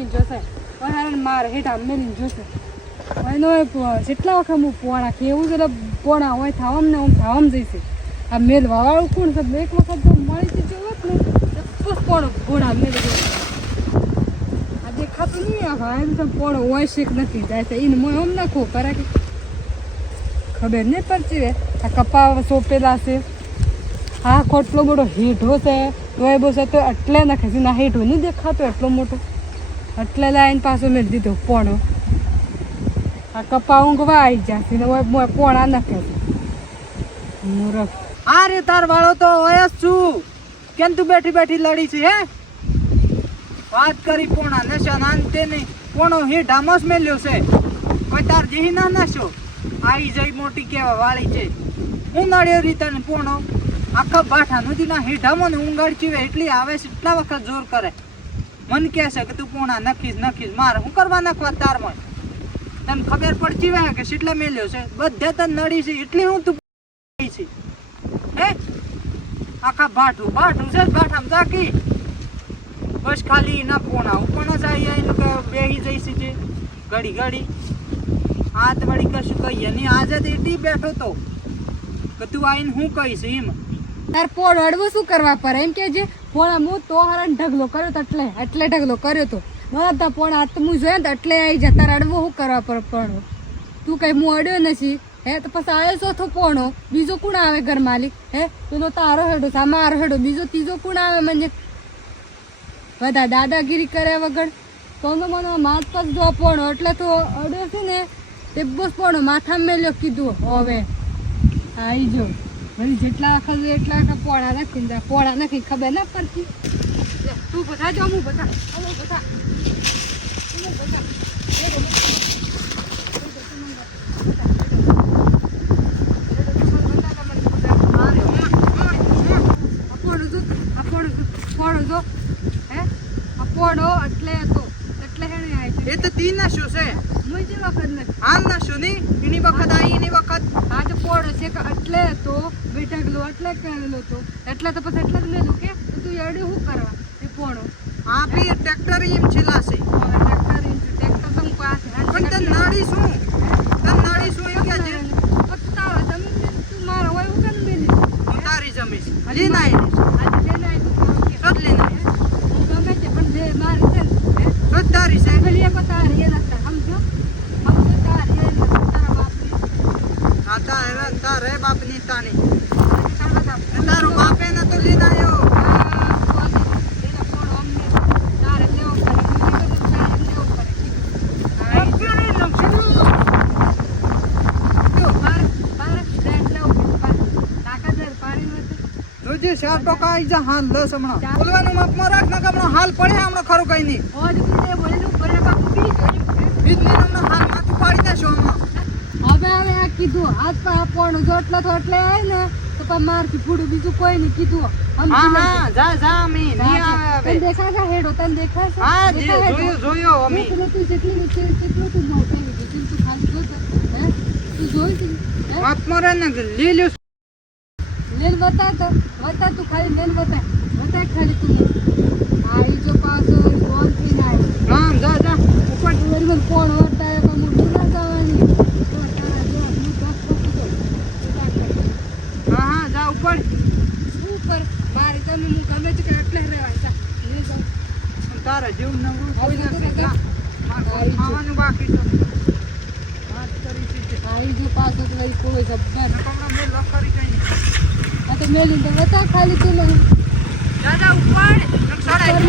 મૂકીને જોશે પણ મારે હેઠા મેલીને જોશે એનો જેટલા વખત હું પોણા કેવું છે પોણા હોય થાવમ ને હું થાવમ જઈશે આ મેલવા વાળું કોણ છે એક વખત જો મળી જોત ને તો પોણો ઘોડા મેળી ગયો આ દેખાતું નહીં આ ભાઈ તો પોણો હોય છે કે નથી જાય છે એને હું એમ નાખું કરે કે ખબર નહીં પડતી રે આ કપા સોંપેલા છે હા ખોટલો મોટો હેઠો છે ડોયબો છે તો એટલે નાખે છે ના હેઠો નહીં દેખાતો એટલો મોટો એટલે લાઈને પાછો મેળી દીધો પોણો આ કપા ઊંઘવા આવી જશે ને પોણા નાખે છે મૂરખ આ રે તાર વાળો તો હોય જ છું કેમ તું બેઠી બેઠી લડી છે હે વાત કરી પોણા નશા નાનતે નહીં પોણો હેઠામાં જ મેલ્યો છે કોઈ તાર જેહી ના નશો આવી જઈ મોટી કેવા વાળી છે ઉંગાડ્યો રીતે ને પોણો આખા બાઠા નથી ના હેઠામાં ને ઊંગાડ ચીવે એટલી આવે છે એટલા વખત જોર કરે મન કહે છે કે તું પોણા નખીશ મારે હું કરવા નાખવા તારમાં તને ખબર પડતી હોય કે કેટલા મેલ્યો છે બધે તને નડી છે એટલી હું તું છે હે આખા બાઠું છે બાઠામાં જાકી બસ ખાલી ના પોણા ઉપર જાય બેહી જઈશ છે ઘડી હાથ વળી કશું કહીએ નહીં આજે તો એટલી બેઠો તો કે તું આવીને હું કહીશ એમ તાર પોળ અડવું શું કરવા પડે એમ કે જે પોણા હું તો હરણ ઢગલો કર્યો તો એટલે ઢગલો કર્યો તો નતા પોણા હું જોયો ને એટલે આવી જા તાર અડવો શું કરવા પડે પણ તું કઈ હું અડ્યો નથી હે તો પછી આવ્યો ચોથો પોણો બીજો કોણ આવે ઘર માલિક હે પેલો તારો હેડો છે મારો હેડો બીજો ત્રીજો કોણ આવે મને બધા દાદાગીરી કર્યા વગર તો મને માથ પગ જો પોણો એટલે તો અડ્યો છે ને તે બસ પોણો માથામાં મેલ્યો કીધું હવે આવી જો વળી જેટલા વખત એટલા વખત પોણા નથી ખબર ના પડતી તું બધા જો હું બધા એ તો તી ના શું છે મુજી વખત નથી હાલ ના શું નહીં એની વખત આવી એની વખત આ તો પોડો છે કે એટલે તો બેઠકલો એટલે કરેલો તો એટલે તો પછી એટલે જ મેલું કે તું એડે શું કરવા એ પોડો આ બી ટ્રેક્ટર એમ છેલાશે ટ્રેક્ટર તો હું પાસે પણ તને નાડી શું એમ કે છે તારા જમીન તું મારો હોય હું કેમ મેલી તારી જમીન હજી ના આવી આજે છે ને સદલી ના હું ગમે છે પણ બે મારી છે સદ તારી છે પેલી એક તારી એ લગતા સમજો તારી એ તારા બાપની આ તારે બાપની તાની તારો બાપે ના તો લીન આવ્યો જે ચાર ટકા આવી જા હાલ દસ હમણાં બોલવાનું માપમાં રાખ ના હમણાં હાલ પડે હમણાં ખરું કઈ નહીં બીજની હમણાં હાલ માથું પાડી દેશો હમણાં હવે આ કીધું હાથ પર આપવાનું જો એટલે તો એટલે આવે ને તો પણ મારથી પૂરું બીજું કોઈ નહીં કીધું હા જા મી નહીં આવે તને દેખાય છે હેડો તને દેખાય છે હા જોયો અમે તું જેટલું તું મોટાઈ તું ખાલી જોતો હે તું જોઈ છે માપમાં રે ને લીલ્યું લેન બતા તું ખાલી લેન બતા ખાલી તું આવી જો પાછો ફોન થી ના હા જા ઉપર ડુવર કોણ હોતા એ પણ મુઠી ના જવાની હા જા ઉપર મારી તમે હું ગમે છે કે એટલે રહેવાય જા લે જાવ તારા જેવું નવું કોઈ નથી ખાવાનું બાકી તો વાત કરી છે આવી જો પાછો તો વળી કોઈ જબ્બર હમણાં મેં લખરી કઈ આ તો મેલી તો બતા ખાલી તું જા ઉપર સાડા